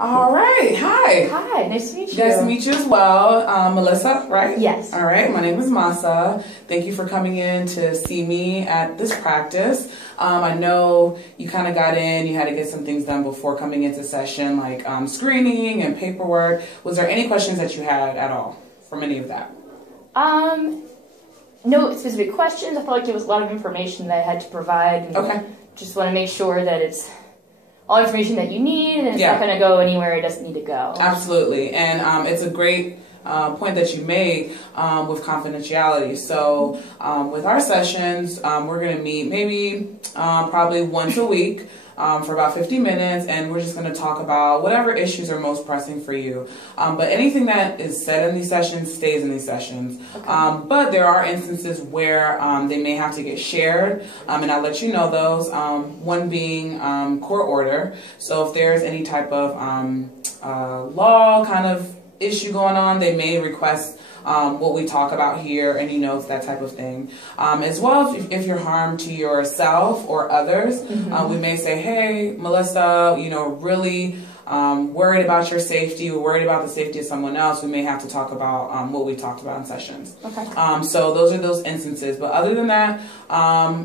All right. Hi. Hi. Nice to meet you. Nice to meet you as well. Melissa, right? Yes. All right. My name is Masa. Thank you for coming in to see me at this practice. I know you kind of got in. You had to get some things done before coming into session, like screening and paperwork. Was there any questions that you had at all from any of that? No specific questions. I felt like there was a lot of information that I had to provide. And okay. Just want to make sure that it's all information that you need, and it's not going to go anywhere it doesn't need to go. Absolutely, and it's a great point that you made with confidentiality. So with our sessions, we're going to meet maybe probably once a week for about 50 minutes, and we're just going to talk about whatever issues are most pressing for you. But anything that is said in these sessions stays in these sessions. Okay. But there are instances where they may have to get shared, and I'll let you know those. One being court order. So if there's any type of law kind of issue going on, they may request what we talk about here, any notes, that type of thing. As well, if you're harmed to yourself or others, we may say, hey, Melissa, really worried about your safety, we're worried about the safety of someone else. We may have to talk about what we talked about in sessions. Okay. So those are those instances. But other than that,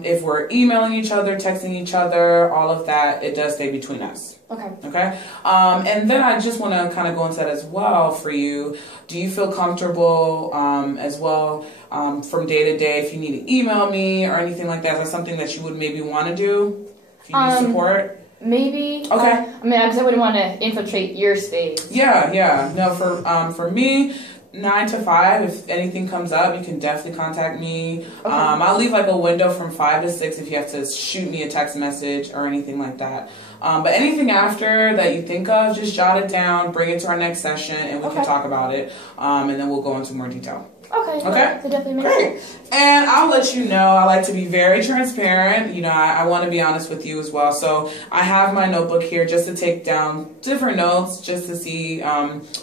if we're emailing each other, texting each other, all of that, it does stay between us. Okay. Okay. And then I just want to kind of go into that as well for you. Do you feel comfortable as well from day to day if you need to email me or anything like that? Is that something that you would maybe want to do if you need support? Maybe. Okay. Because I wouldn't want to infiltrate your space. Yeah. No, for me, 9 to 5, if anything comes up, you can definitely contact me. Okay. I'll leave like a window from 5 to 6 if you have to shoot me a text message or anything like that. But anything after that you think of, just jot it down, bring it to our next session, and we can talk about it. And then we'll go into more detail. Okay. Okay. That definitely makes sense. And I'll let you know, I like to be very transparent. I want to be honest with you as well. So I have my notebook here just to take down different notes, just to see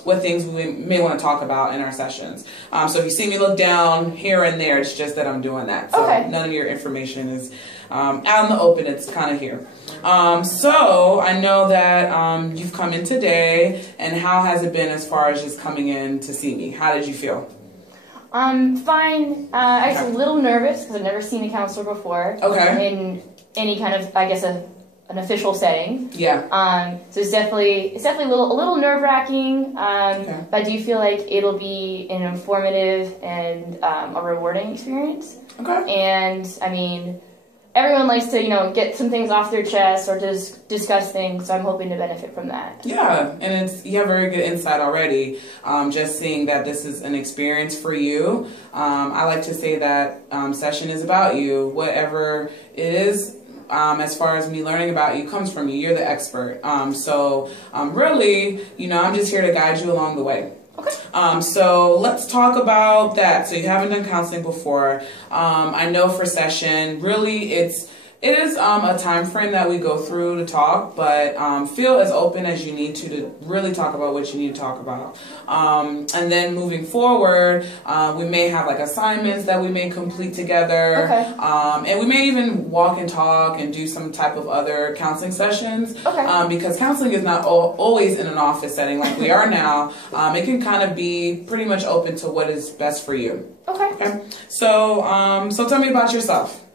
what things we may want to talk about in our sessions. So if you see me look down here and there, it's just that I'm doing that. So none of your information is out in the open. It's kind of here. So I know that you've come in today, and how has it been as far as just coming in to see me? How did you feel? Fine. I was a little nervous because I've never seen a counselor before. Okay. In any kind of, I guess, an official setting. Yeah. So it's definitely a little nerve-wracking. But I do feel like it'll be an informative and a rewarding experience. Okay. And everyone likes to, get some things off their chest or just discuss things, so I'm hoping to benefit from that. Yeah, and you have very good insight already, just seeing that this is an experience for you. I like to say that session is about you. Whatever it is, as far as me learning about you, comes from you. You're the expert. So really, I'm just here to guide you along the way. Okay. So let's talk about that. So you haven't done counseling before. I know for session, really it is a time frame that we go through to talk, but feel as open as you need to really talk about what you need to talk about. And then moving forward, we may have like assignments that we may complete together. Okay. And we may even walk and talk and do some type of other counseling sessions. Okay. Because counseling is not always in an office setting like we are now. It can kind of be pretty much open to what is best for you. Okay. So, so tell me about yourself.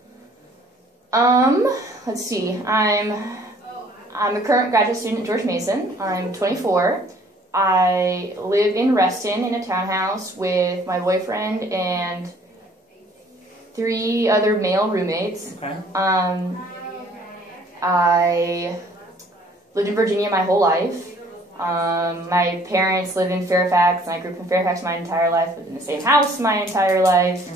Let's see. I'm a current graduate student at George Mason. I'm 24. I live in Reston in a townhouse with my boyfriend and 3 other male roommates. Okay. I lived in Virginia my whole life. My parents live in Fairfax, and I grew up in Fairfax my entire life. Lived in the same house my entire life.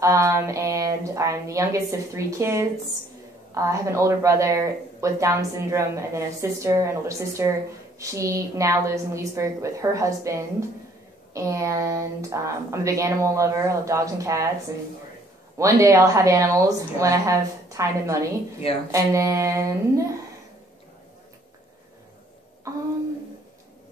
And I'm the youngest of 3 kids. I have an older brother with Down syndrome, and then an older sister. She now lives in Leesburg with her husband. And I'm a big animal lover. I love dogs and cats. And one day I'll have animals when I have time and money. Yeah. And then,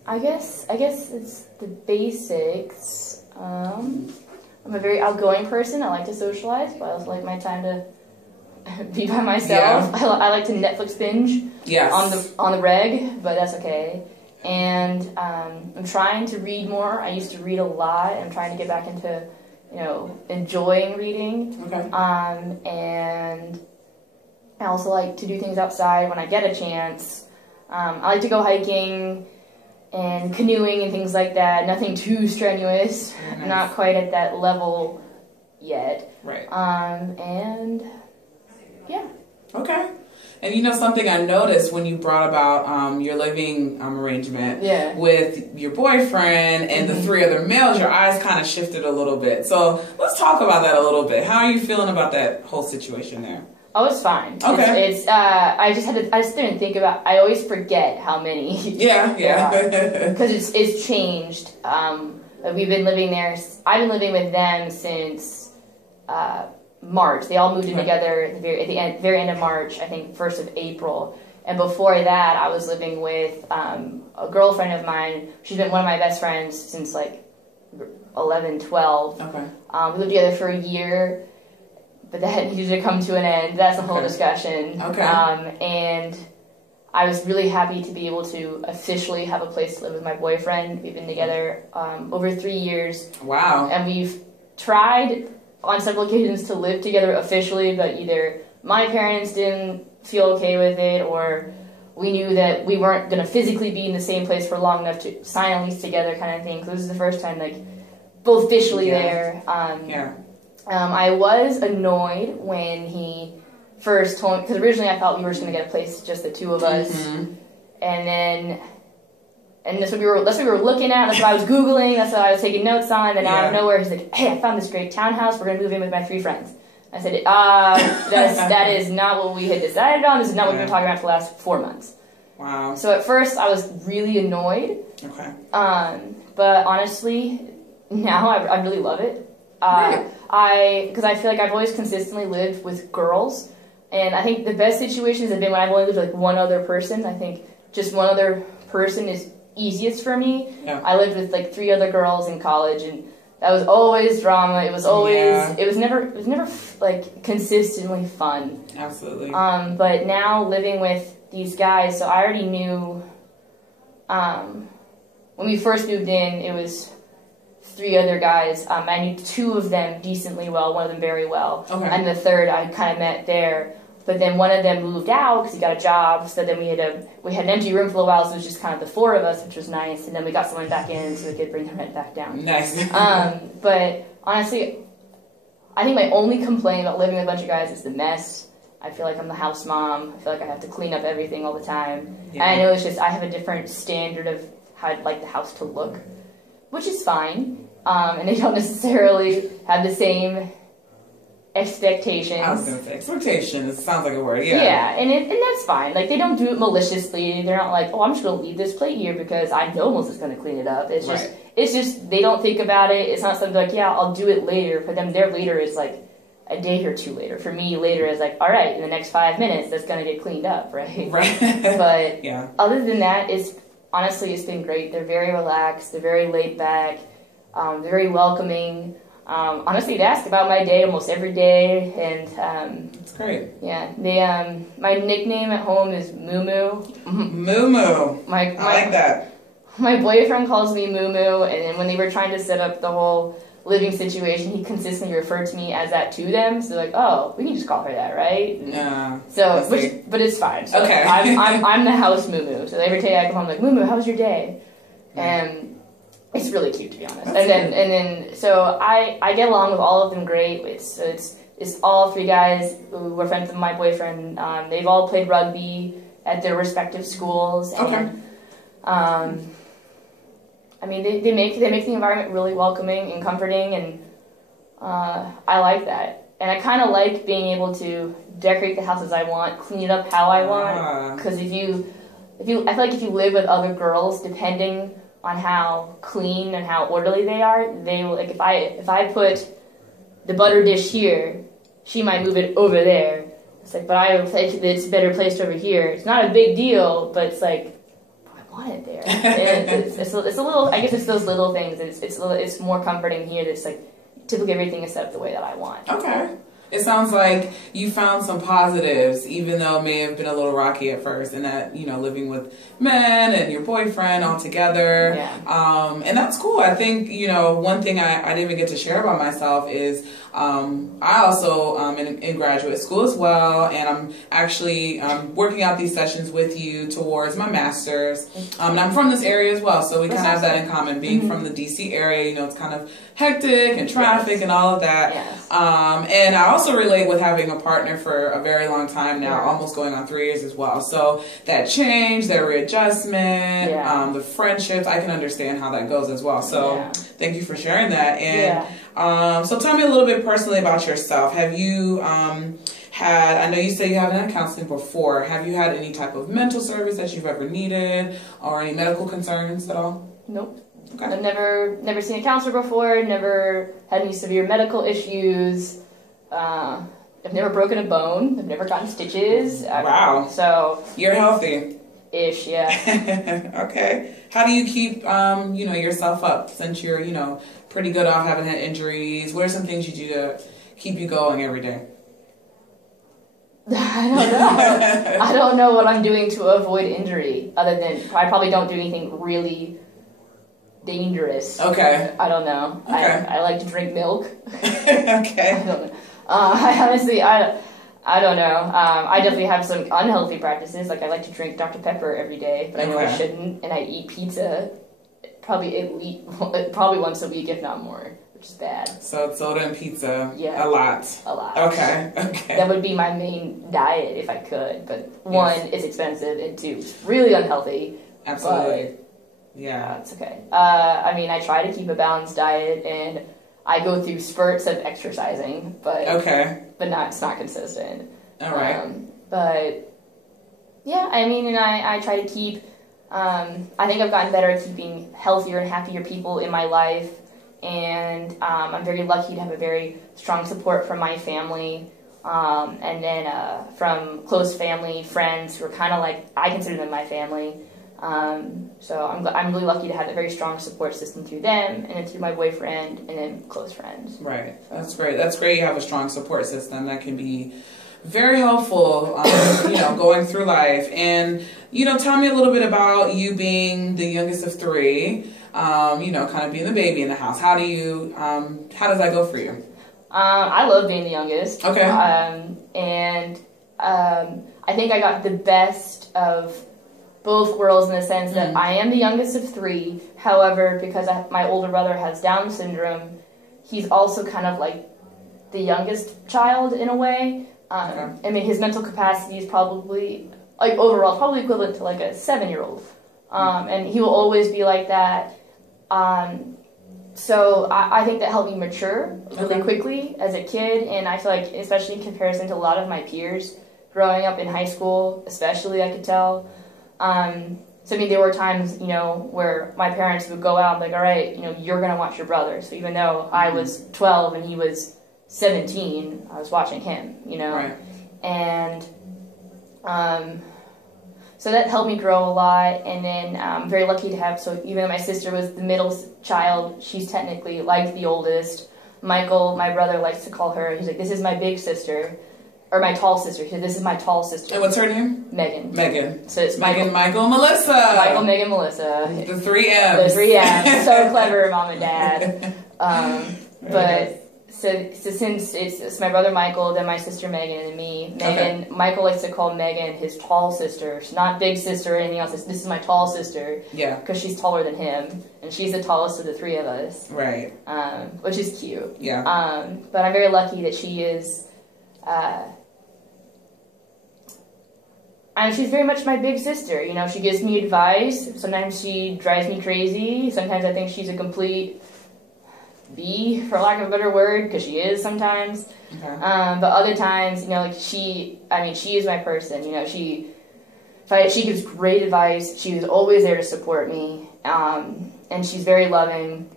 I guess it's the basics. I'm a very outgoing person. I like to socialize, but I also like my time to be by myself. Yeah. I like to Netflix binge on the reg, but that's okay. And I'm trying to read more. I used to read a lot. I'm trying to get back into, enjoying reading. Okay. And I also like to do things outside when I get a chance. I like to go hiking and canoeing and things like that. Nothing too strenuous. Nice. Not quite at that level yet. Right. And yeah. Okay. And something I noticed when you brought about your living arrangement with your boyfriend and the three other males, your eyes kind of shifted a little bit. So let's talk about that a little bit. How are you feeling about that whole situation there? Oh, it's fine. Okay. It's I just didn't think about. I always forget how many. Yeah. Because it's changed. We've been living there. I've been living with them since March. They all moved in together at the very end of March. I think 1st of April. And before that, I was living with a girlfriend of mine. She's been one of my best friends since like 11, 12. Okay. We lived together for a year. But that needed to come to an end. That's a whole discussion. Okay. And I was really happy to be able to officially have a place to live with my boyfriend. We've been together over 3 years. Wow. And we've tried on several occasions to live together officially, but either my parents didn't feel okay with it, or we knew that we weren't going to physically be in the same place for long enough to sign a lease together kind of thing. So this is the first time, both officially there. I was annoyed when he first told me, because originally I thought we were just going to get a place, just the two of us, and that's what we were looking at. That's what I was Googling. That's what I was taking notes on. And out of nowhere, he's like, "Hey, I found this great townhouse. We're going to move in with my 3 friends." I said, that is not what we had decided on. This is not what we've been talking about for the last 4 months. Wow. So at first, I was really annoyed. Okay. But honestly, now I really love it. Because I feel like I've always consistently lived with girls, and I think the best situations have been when I've only lived with one other person. I think just one other person is easiest for me. Yeah. I lived with 3 other girls in college, and that was always drama. It was always it was never consistently fun. Absolutely. But now living with these guys, so I already knew when we first moved in, it was 3 other guys. I knew 2 of them decently well, one of them very well. Okay. And the third I kind of met there. But then one of them moved out because he got a job, so then we had an empty room for a while, so it was just kind of the 4 of us, which was nice. And then we got someone back in so we could bring the rent back down. Nice. But honestly, I think my only complaint about living with a bunch of guys is the mess. I feel like I'm the house mom. I feel like I have to clean up everything all the time. Yeah. And I know it's just I have a different standard of how I'd like the house to look, which is fine. And they don't necessarily have the same expectations. I was going to say expectations. Sounds like a word. Yeah. Yeah, and that's fine. They don't do it maliciously. They're not like, "Oh, I'm just going to leave this plate here because I know Melissa's going to clean it up." It's just they don't think about it. It's not something like, "Yeah, I'll do it later." For them, their later is like a day or 2 later. For me, later is like, all right, in the next 5 minutes, that's going to get cleaned up, right? Right. But yeah. Other than that, it's been great. They're very relaxed. They're very laid back. They're very welcoming. Honestly, they ask about my day almost every day, and that's great. Yeah, they my nickname at home is Moo Moo. Moo Moo. I like that. My boyfriend calls me Moo Moo, and then when they were trying to set up the whole living situation, he consistently referred to me as that to them. So they're like, "Oh, we can just call her that, right?" Yeah. So, but it's fine. So okay. I'm the house Moo Moo. So every day I come home like, "Moo Moo, how was your day?" And it's really cute, to be honest. So I get along with all of them great. It's all 3 guys who were friends with my boyfriend. They've all played rugby at their respective schools, and I mean they make the environment really welcoming and comforting, and I like that. And I kind of like being able to decorate the house as I want, clean it up how I want. Because I feel like if you live with other girls, depending on how clean and how orderly they are, they will, like, if I put the butter dish here, she might move it over there. It's like, but I think it's better placed over here. It's not a big deal, but it's like, I want it there. it's a little, I guess it's those little things. It's more comforting here. That's like, typically everything is set up the way that I want. Okay. it sounds like you found some positives, even though it may have been a little rocky at first, and that, you know, living with men and your boyfriend all together. Yeah. And that's cool. I think, you know, one thing I didn't even get to share about myself is I also in graduate school as well, and I'm actually working out these sessions with you towards my master's. And I'm from this area as well, so we kind of have that in common. Being from the DC area, you know, it's kind of hectic and traffic and all of that. Yes. And I also relate with having a partner for a very long time now, almost going on 3 years as well. So that change, that readjustment, the friendships, I can understand how that goes as well. So thank you for sharing that. And so tell me a little bit personally about yourself. Have you I know you say you haven't had counseling before. Have you had any type of mental service that you've ever needed, or any medical concerns at all? Nope. Okay. I've never seen a counselor before, never had any severe medical issues. I've never broken a bone. I've never gotten stitches. Wow. So you're healthy. Ish, yeah. Okay. How do you keep, you know, yourself up since you're, you know, pretty good off, haven't had injuries? What are some things you do to keep you going every day? I don't know. I don't know what I'm doing to avoid injury, other than I probably don't do anything really dangerous. Okay. I don't know. Okay. I like to drink milk. Okay. I don't know. I honestly, I don't know. I definitely have some unhealthy practices. Like I like to drink Dr. Pepper every day, but I know I shouldn't. And I eat pizza probably once a week, if not more, which is bad. So it's soda and pizza. Yeah. A lot. A lot. Okay. Okay. That would be my main diet if I could. But one, it's expensive, and two, it's really unhealthy. Absolutely. But, yeah, it's okay. I mean, I try to keep a balanced diet, and I go through spurts of exercising, but it's not consistent. All right. But yeah, I mean, and I try to keep. I think I've gotten better at keeping healthier and happier people in my life, and I'm very lucky to have a very strong support from my family, and then from close family, friends who are kind of like, I consider them my family. So I'm really lucky to have a very strong support system through them, and then through my boyfriend, and then close friends. Right. That's great. That's great. You have a strong support system that can be very helpful, you know, going through life. And, you know, tell me a little bit about you being the youngest of three, you know, kind of being the baby in the house. How does that go for you? I love being the youngest. Okay. And I think I got the best of both worlds in the sense that I am the youngest of three. However, because my older brother has Down syndrome, he's also kind of like the youngest child in a way. I mean, his mental capacity is probably, like, overall, probably equivalent to like a 7-year-old. And he will always be like that. So I think that helped me mature really quickly as a kid. And I feel like, especially in comparison to a lot of my peers growing up in high school, especially, I could tell. So, I mean, there were times, you know, where my parents would go out and be like, all right, you know, you're going to watch your brother. So even though I was 12 and he was 17, I was watching him, you know. Right. And so that helped me grow a lot. And then I'm very lucky to have, so even though my sister was the middle child, she's technically like the oldest. Michael, my brother, likes to call her, he's like, this is my big sister. Or my tall sister. He said, this is my tall sister. And what's her name? Megan. Megan. So it's Megan, Michael, Melissa. Michael, Megan, Melissa. The 3 M's. The 3 M's. So clever, Mom and Dad. But so since it's my brother Michael, then my sister Megan, and then me. Megan, Michael likes to call Megan his tall sister. She's not big sister or anything else. This is my tall sister. Yeah. Because she's taller than him, and she's the tallest of the 3 of us. Right. Which is cute. Yeah. But I'm very lucky that she is. And she's very much my big sister. You know, she gives me advice. Sometimes she drives me crazy. Sometimes I think she's a complete B, for lack of a better word, because she is sometimes. Okay. But other times, you know, like she is my person. You know, she gives great advice. She was always there to support me. And she's very loving.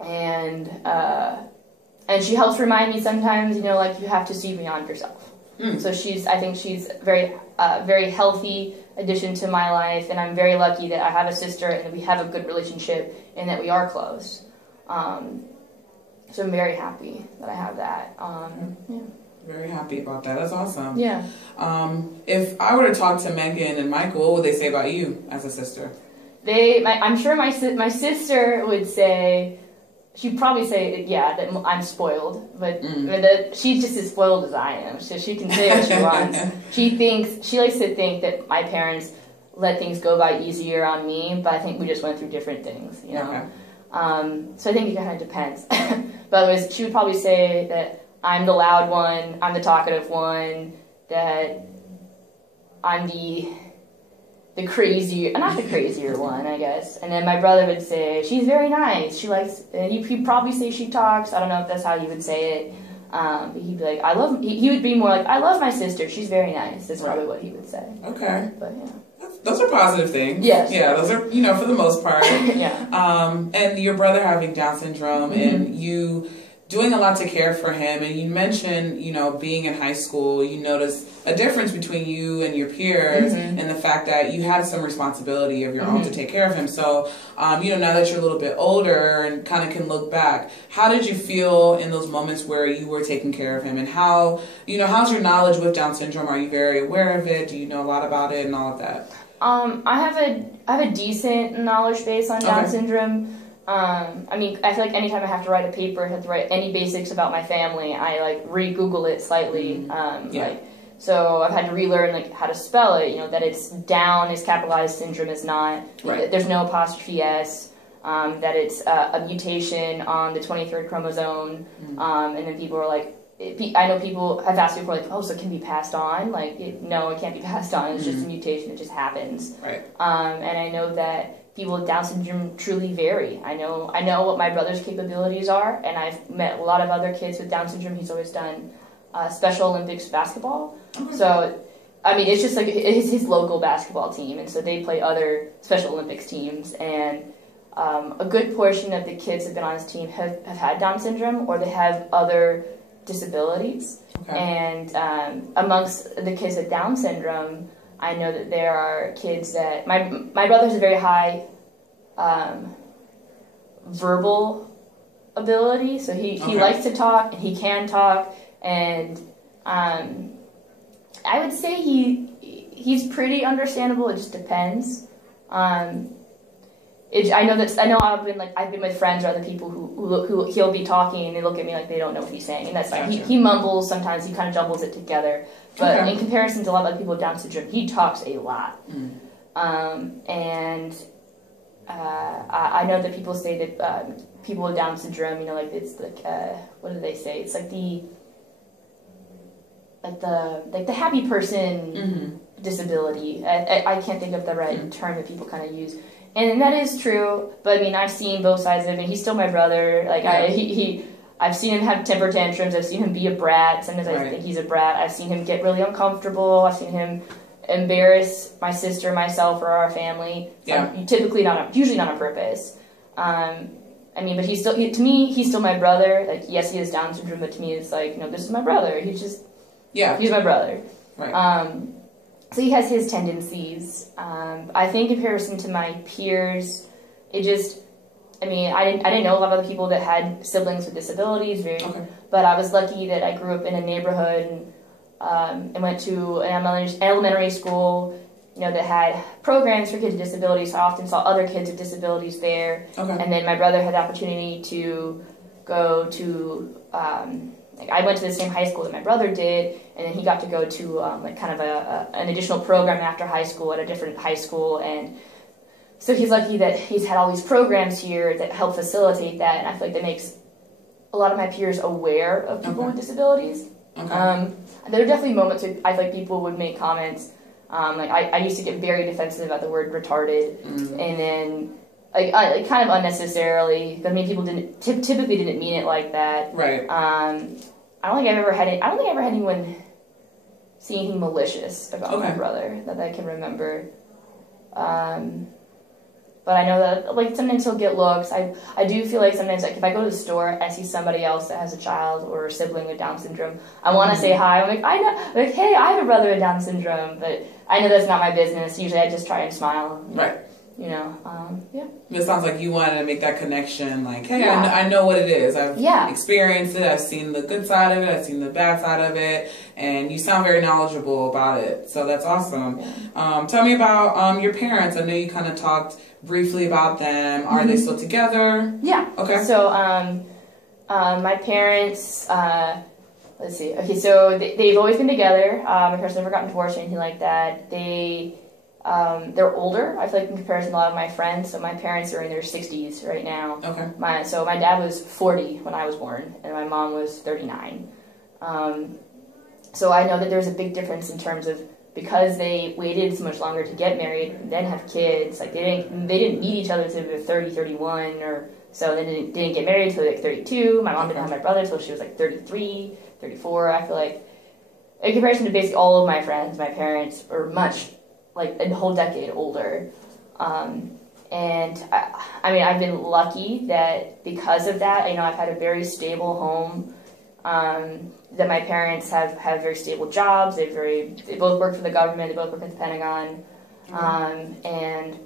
And she helps remind me sometimes, you know, like, you have to see beyond yourself. So I think she's very healthy addition to my life, and I'm very lucky that I have a sister and that we have a good relationship and that we are close. So I'm very happy that I have that. Yeah. Very happy about that. That's awesome. Yeah. If I were to talk to Megan and Michael, what would they say about you as a sister? I'm sure my sister would say, she'd probably say, yeah, that I'm spoiled, but that she's just as spoiled as I am, so she can say what she wants. She likes to think that my parents let things go by easier on me, but I think we just went through different things, you know. Okay. So I think it kind of depends. But otherwise, she would probably say that I'm the loud one, I'm the talkative one, that I'm the crazier, not the crazier one, I guess. And then my brother would say, she's very nice. She likes, and he'd probably say she talks. I don't know if that's how he would say it. But he'd be like, he would be more like, I love my sister. She's very nice. That's probably what he would say. Okay. But yeah. Those are positive things. Yes. Yeah, those are, for the most part. Yeah. And your brother having Down syndrome and you doing a lot to care for him, and you mentioned, being in high school, you noticed a difference between you and your peers and the fact that you had some responsibility of your own to take care of him. So, now that you're a little bit older and kind of can look back, how did you feel in those moments where you were taking care of him? And how, how's your knowledge with Down syndrome? Are you very aware of it? Do you know a lot about it and all of that? I have a decent knowledge base on Down syndrome. I feel like anytime I have to write a paper, I have to write any basics about my family, I re-Google it slightly. So I've had to relearn how to spell it. That it's Down is capitalized, syndrome is not. Right. There's no apostrophe S. That it's a mutation on the 23rd chromosome. And then people are like, I know people have asked before, oh, so it can be passed on? No, it can't be passed on. It's just a mutation. It just happens. Right. And I know that people with Down syndrome truly vary. I know what my brother's capabilities are, and I've met a lot of other kids with Down syndrome. He's always done Special Olympics basketball. So, it's just it's his local basketball team, and so they play other Special Olympics teams, and a good portion of the kids that have been on his team have had Down syndrome, or they have other disabilities. Okay. And amongst the kids with Down syndrome, I know that there are kids that my brother has a very high verbal ability, so he likes to talk and he can talk, and I would say he's pretty understandable. It just depends. I know I've been with friends or other people who he'll be talking and they look at me like they don't know what he's saying, and that's fine. He mumbles sometimes. He kind of jumbles it together, but in comparison to a lot of other people with Down syndrome, he talks a lot. And I know that people say that people with Down syndrome, it's what do they say? It's the happy person disability. I can't think of the right term that people kind of use. And that is true, but I've seen both sides of it. He's still my brother. I've seen him have temper tantrums. I've seen him be a brat. Sometimes I think he's a brat. I've seen him get really uncomfortable. I've seen him embarrass my sister, myself, or our family. Usually not on purpose. But he's still, to me, he's still my brother. Yes, he has Down syndrome, but to me, it's this is my brother. He's my brother. Right. So he has his tendencies. I think in comparison to my peers, I didn't know a lot of other people that had siblings with disabilities, but I was lucky that I grew up in a neighborhood and went to an elementary school, that had programs for kids with disabilities. So I often saw other kids with disabilities there. And then my brother had the opportunity to go to I went to the same high school that my brother did, and then he got to go to an additional program after high school at a different high school, and so he's lucky that he's had all these programs here that help facilitate that, and I feel like that makes a lot of my peers aware of people with disabilities. There are definitely moments where I feel like people would make comments, I used to get very defensive about the word retarded, and then kind of unnecessarily. People typically didn't mean it like that. Right. I don't think I've ever had anyone say anything malicious about my brother that I can remember. But I know that sometimes he'll get looks. I do feel like sometimes if I go to the store and I see somebody else that has a child or a sibling with Down syndrome, I want to say hi. I'm I know, hey, I have a brother with Down syndrome, but I know that's not my business. Usually I just try and smile. Right. you know, yeah. It sounds like you wanted to make that connection, like, hey, I know what it is. I've experienced it. I've seen the good side of it. I've seen the bad side of it. And you sound very knowledgeable about it. So that's awesome. Yeah. Tell me about your parents. I know you kind of talked briefly about them. Are they still together? Yeah. Okay. So my parents, let's see. Okay, so they've always been together. My parents never gotten divorced or anything like that. They're older, I feel like, in comparison to a lot of my friends. So my parents are in their 60s right now. Okay. So my dad was 40 when I was born, and my mom was 39. So I know that there's a big difference in terms of, because they waited so much longer to get married and then have kids, like they didn't meet each other until they were 30, 31, or so. They didn't get married until like 32. My mom didn't have my brother until she was like 33, 34. I feel like, in comparison to basically all of my friends, my parents are much, like a whole decade older. And I mean, I've been lucky that because of that, you know, I've had a very stable home. That my parents have very stable jobs. They both work for the government. They both work at the Pentagon, and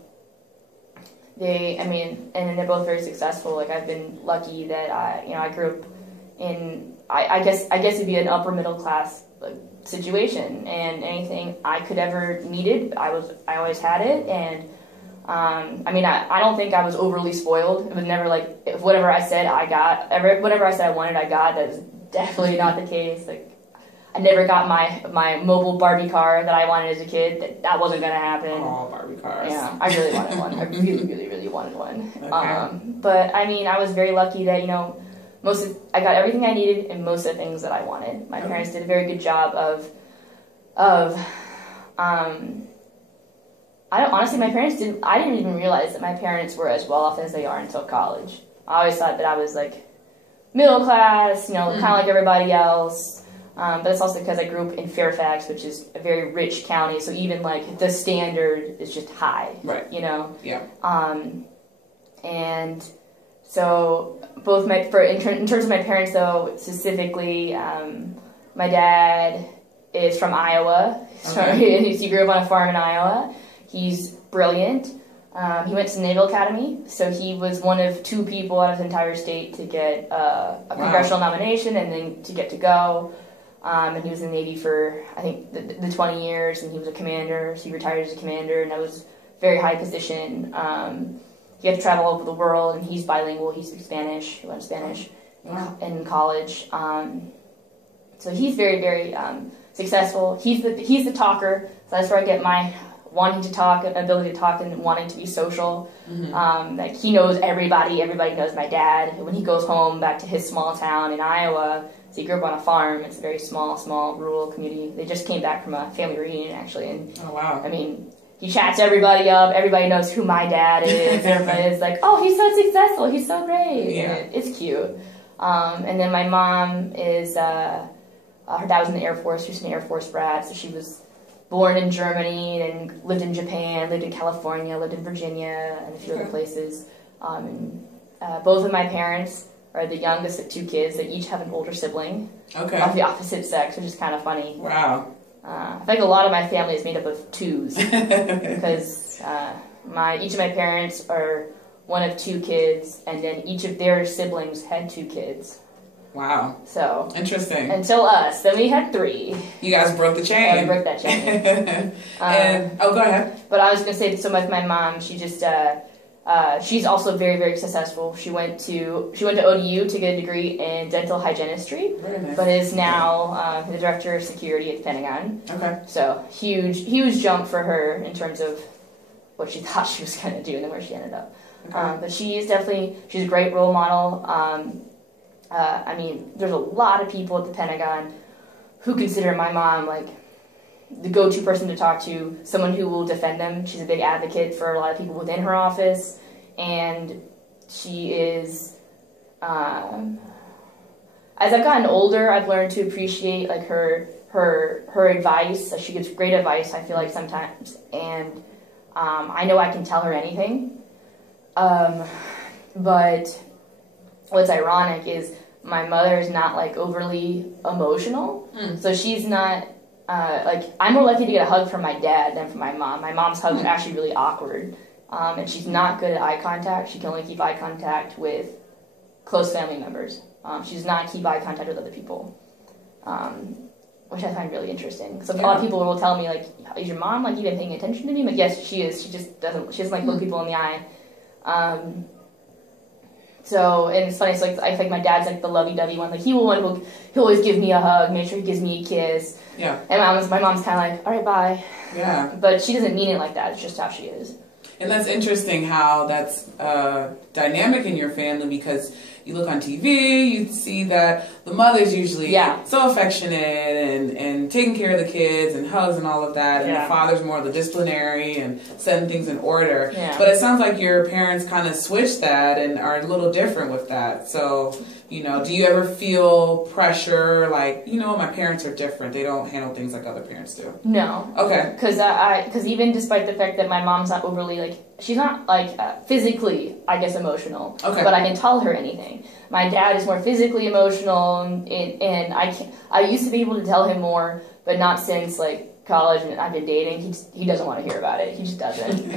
they're both very successful. Like, I've been lucky that I grew up in, I guess it'd be an upper middle class situation, and anything I could ever needed, I always had it. And I don't think I was overly spoiled. It was never like, if whatever I said I got, whatever I said I wanted I got. That was definitely not the case. Like, I never got my mobile Barbie car that I wanted as a kid. That wasn't gonna happen. Oh, Barbie cars. Yeah, I really wanted one. I really, really, really wanted one. Okay. But I mean, I was very lucky that, you know, I got everything I needed and most of the things that I wanted. My parents did a very good job my parents I didn't even realize that my parents were as well off as they are until college. I always thought that I was like middle class, you know, kind of like everybody else. But it's also because I grew up in Fairfax, which is a very rich county, so even like the standard is just high, right? You know. Yeah. And so in terms of my parents, though, specifically, my dad is from Iowa. Okay. He grew up on a farm in Iowa. He's brilliant. He went to the Naval Academy, so he was one of 2 people out of the entire state to get a congressional nomination and then to get to go. And he was in the Navy for, I think, the 20 years, and he was a commander, so he retired as a commander, and that was a very high position. He had to travel all over the world, and he's bilingual. He speaks Spanish. He learned Spanish in college. So he's very, very successful. He's the talker, so that's where I get my wanting to talk, ability to talk, and wanting to be social. Like, he knows everybody knows my dad. When he goes home back to his small town in Iowa, so he grew up on a farm. It's a very small rural community. They just came back from a family reunion, actually. And oh, wow. I mean, he chats everybody up. Everybody knows who my dad is. Everybody's like, oh, he's so successful. He's so great. Yeah. It's cute. And then my mom is, her dad was in the Air Force. She was an Air Force brat, so she was born in Germany and lived in Japan, lived in California, lived in Virginia, and a few other places. Both of my parents are the youngest of 2 kids. They each have an older sibling of the opposite sex, which is kind of funny. Wow. I think a lot of my family is made up of 2s because each of my parents are one of 2 kids, and then each of their siblings had 2 kids. Wow. So interesting. Until us, then we had 3. You guys broke the chain. Yeah, we broke that chain. Go ahead. But I was going to say, so with my mom, she just she's also very, very successful. She went to ODU to get a degree in dental hygienistry, very nice. But is now the director of security at the Pentagon. Okay. So huge jump for her in terms of what she thought she was going to do and then where she ended up. Okay. But she's a great role model. I mean, there's a lot of people at the Pentagon who consider my mom like the go-to person to talk to, someone who will defend them. She's a big advocate for a lot of people within her office, and she is, as I've gotten older, I've learned to appreciate like her advice. She gives great advice, I feel like, sometimes, and I know I can tell her anything. But what's ironic is my mother is not like overly emotional, so she's not like, I'm more likely to get a hug from my dad than from my mom. My mom's hugs are actually really awkward. And she's not good at eye contact. She can only keep eye contact with close family members. She does not keep eye contact with other people, which I find really interesting. So a lot of people will tell me, like, is your mom, like, even paying attention to me? I'm like, yes, she is. She doesn't like look people in the eye. So, and it's funny, so like, I think my dad's like the lovey-dovey one. Like, he'll always give me a hug, make sure he gives me a kiss. Yeah. And my mom's kind of like, all right, bye. Yeah. But she doesn't mean it like that. It's just how she is. And that's interesting how that's dynamic in your family, because you look on TV, you see that the mother's usually so affectionate and taking care of the kids and hugs and all of that, and the father's more the disciplinary and setting things in order. Yeah. But it sounds like your parents kind of switched that and are a little different with that. So, you know, do you ever feel pressure, like, you know, my parents are different, they don't handle things like other parents do? No. Okay. Because even despite the fact that my mom's not overly, like, she's not, like, physically, I guess, emotional. Okay. But I can tell her anything. My dad is more physically emotional, and I used to be able to tell him more, but not since, like, college and I've been dating. He doesn't want to hear about it. He just doesn't.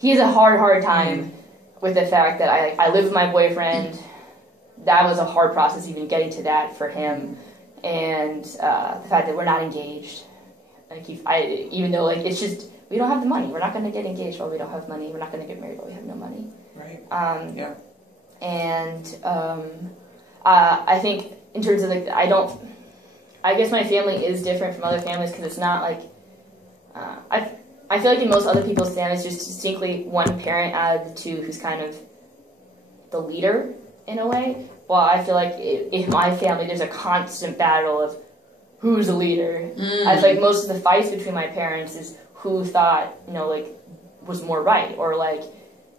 He has a hard time with the fact that I live with my boyfriend. That was a hard process, even getting to that for him. And the fact that we're not engaged. Like, even though, like, it's just, we don't have the money. We're not going to get engaged while we don't have money. We're not going to get married while we have no money. Right. And I think in terms of, like, I guess my family is different from other families because it's not like, I feel like in most other people's families, there's distinctly one parent out of the two who's kind of the leader in a way. Well, I feel like in my family, there's a constant battle of who's the leader. I feel like most of the fights between my parents is who thought, you know, like, was more right, or like,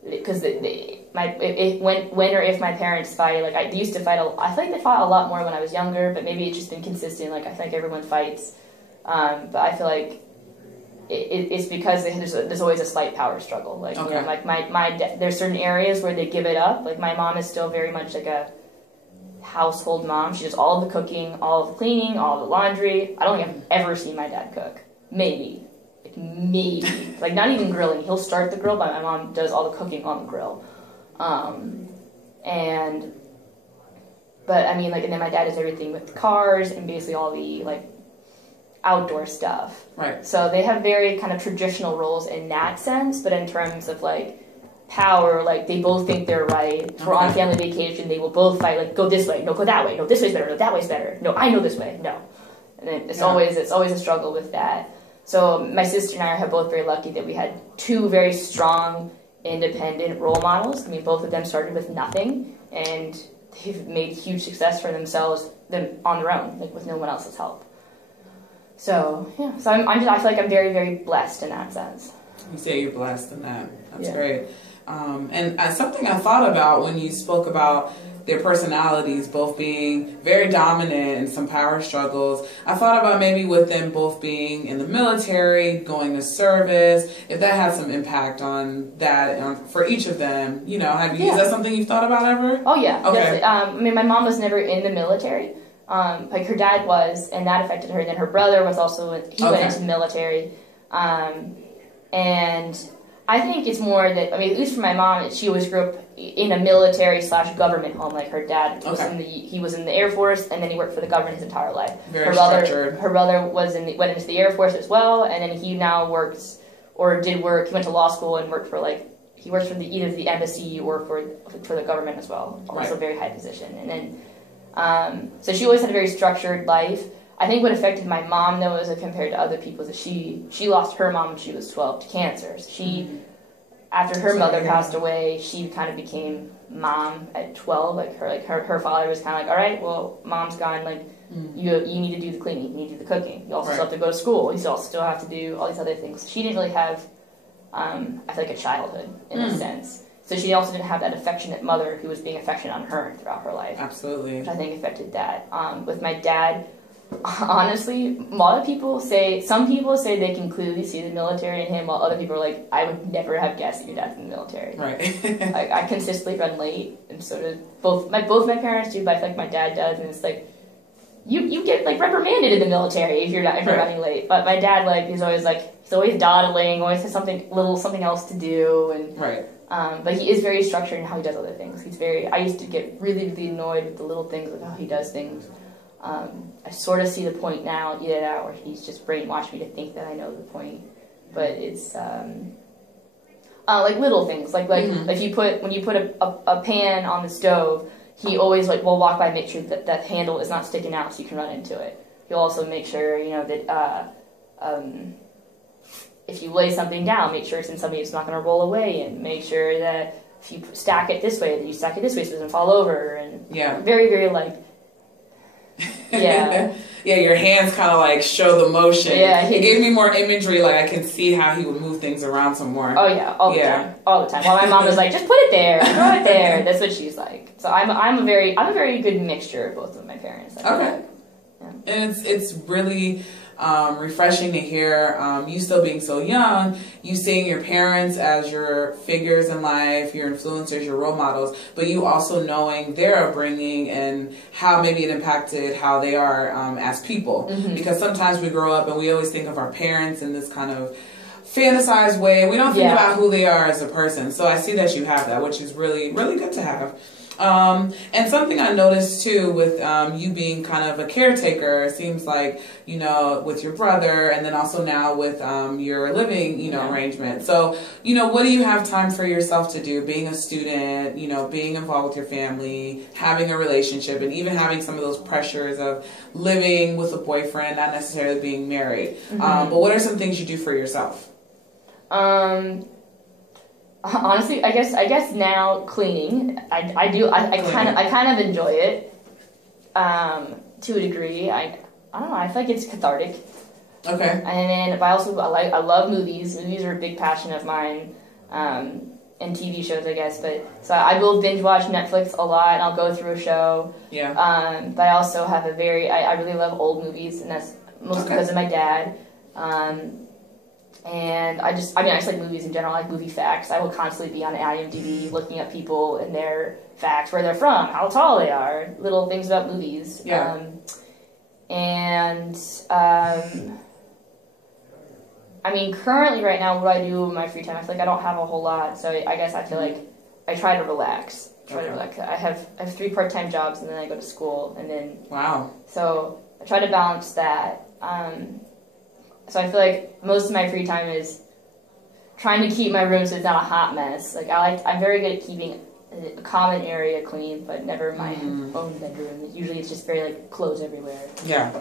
because when or if my parents fight, like, I used to fight I feel like they fought a lot more when I was younger, but maybe it's just been consistent. Like, I feel like everyone fights, but I feel like it's because there's always a slight power struggle. Like, you know, like there's certain areas where they give it up. Like, my mom is still very much like a household mom. She does all of the cooking, all of the cleaning, all of the laundry. I don't think I've ever seen my dad cook. Maybe. Like, not even grilling. He'll start the grill, but my mom does all the cooking on the grill. But I mean, like, and then my dad does everything with the cars and basically all the, like, outdoor stuff. Right. So they have very kind of traditional roles in that sense, but in terms of, like, power, like, they both think they're right. If we're on family vacation, they will both fight, like, go this way, no, go that way, no, this way's better, no, that way's better, no, I know this way, no. And then it's always a struggle with that. So my sister and I are both very lucky that we had two very strong, independent role models. I mean, both of them started with nothing, and they've made huge success for themselves on their own, like, with no one else's help. So, yeah. So I feel like I'm very, very blessed in that sense. You say you're blessed in that. That's great. And something I thought about when you spoke about their personalities both being very dominant and some power struggles, I thought about maybe with them both being in the military, going to service, if that had some impact on that for each of them. You know, is that something you've thought about ever? Oh, yeah. Okay. I mean, my mom was never in the military. Like, her dad was, and that affected her. And then her brother was also, he went into the military. And I think it's more that, I mean, at least for my mom, she always grew up in a military/government home. Like, her dad was he was in the Air Force, and then he worked for the government his entire life. Very structured. Her brother went into the Air Force as well, and then he now works, or did work, he went to law school and worked for, like, he works for either the embassy or for the government as well. Also a very high position. And then, so she always had a very structured life. I think what affected my mom, though, is compared to other people, is that she lost her mom when she was 12 to cancer. So after her mother passed away, she kind of became mom at 12. Her father was kind of like, all right, well, mom's gone. Like, you need to do the cleaning, you need to do the cooking. You also still have to go to school. You still have to do all these other things. She didn't really have, I feel like, a childhood in a sense. So she also didn't have that affectionate mother who was being affectionate on her throughout her life. Absolutely. Which I think affected that. With my dad, honestly, some people say they can clearly see the military in him, while other people are like, I would never have guessed that your dad's in the military. Right. I consistently run late, and so did both my parents do, but I feel like my dad does, and it's like, you get like reprimanded in the military if you're running late. But my dad, like, he's always dawdling, always has something else to do, and right. But he is very structured in how he does other things. I used to get really, really annoyed with the little things, like how he does things. I sort of see the point now, where he's just brainwashed me to think that I know the point. But it's like little things, like if when you put a pan on the stove, he always will walk by and make sure that that handle is not sticking out so you can run into it. He'll also make sure that if you lay something down, make sure it's in something that's not going to roll away, and make sure that if you stack it this way, that you stack it this way so it doesn't fall over. And very, very yeah. Yeah, your hands kind of show the motion. Yeah, it gave me more imagery. I can see how he would move things around some more. Oh yeah, all the time. While my mom was like, just put it there, throw it there. That's what she's like. So I'm a very good mixture of both of my parents. Okay. Yeah. And it's really refreshing to hear you still being so young, you seeing your parents as your figures in life, your influencers, your role models, but you also knowing their upbringing and how maybe it impacted how they are as people. Mm-hmm. Because sometimes we grow up and we always think of our parents in this kind of fantasized way. We don't think about who they are as a person. So I see that you have that, which is really, really good to have. And something I noticed too with you being kind of a caretaker, it seems like, with your brother, and then also now with your living, arrangement. So, what do you have time for yourself to do? Being a student, being involved with your family, having a relationship, and even having some of those pressures of living with a boyfriend, not necessarily being married. Mm-hmm. But what are some things you do for yourself? Honestly, I guess now cleaning. I kind of enjoy it to a degree. I don't know. I feel like it's cathartic. Okay. And then I love movies. Movies are a big passion of mine, and TV shows, I guess. But so I will binge watch Netflix a lot, and I'll go through a show. Yeah. But I also have I really love old movies, and that's mostly because of my dad. And I just like movies in general. I like movie facts. I will constantly be on IMDb looking up people and their facts, where they're from, how tall they are, little things about movies. Yeah. Currently right now, what I do in my free time, I feel like I don't have a whole lot. So I guess I feel like I try to relax. I have 3 part-time jobs, and then I go to school, and then wow. So I try to balance that. So I feel like most of my free time is trying to keep my room so it's not a hot mess. I'm very good at keeping a common area clean, but never my own bedroom. Usually it's just very clothes everywhere. Yeah.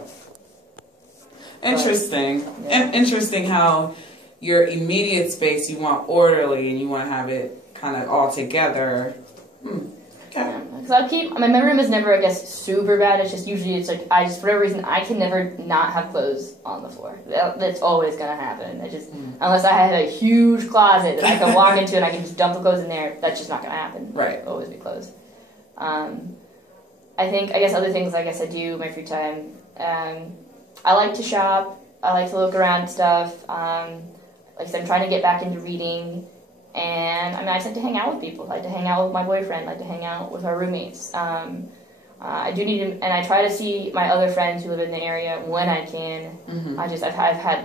Interesting. And interesting how your immediate space you want orderly and you want to have it kind of all together. Okay. Because my room is never, I guess, super bad. It's just usually for whatever reason, I can never not have clothes on the floor. That's always going to happen. Unless I have a huge closet that I can walk into and I can just dump the clothes in there, that's just not going to happen. Right. It'll always be clothes. I guess other things, I do in my free time. I like to shop. I like to look around at stuff. Like I said, I'm trying to get back into reading. And I just like to hang out with people. I like to hang out with my boyfriend. I like to hang out with our roommates. I do need to, and I try to see my other friends who live in the area when I can. Mm-hmm. I've had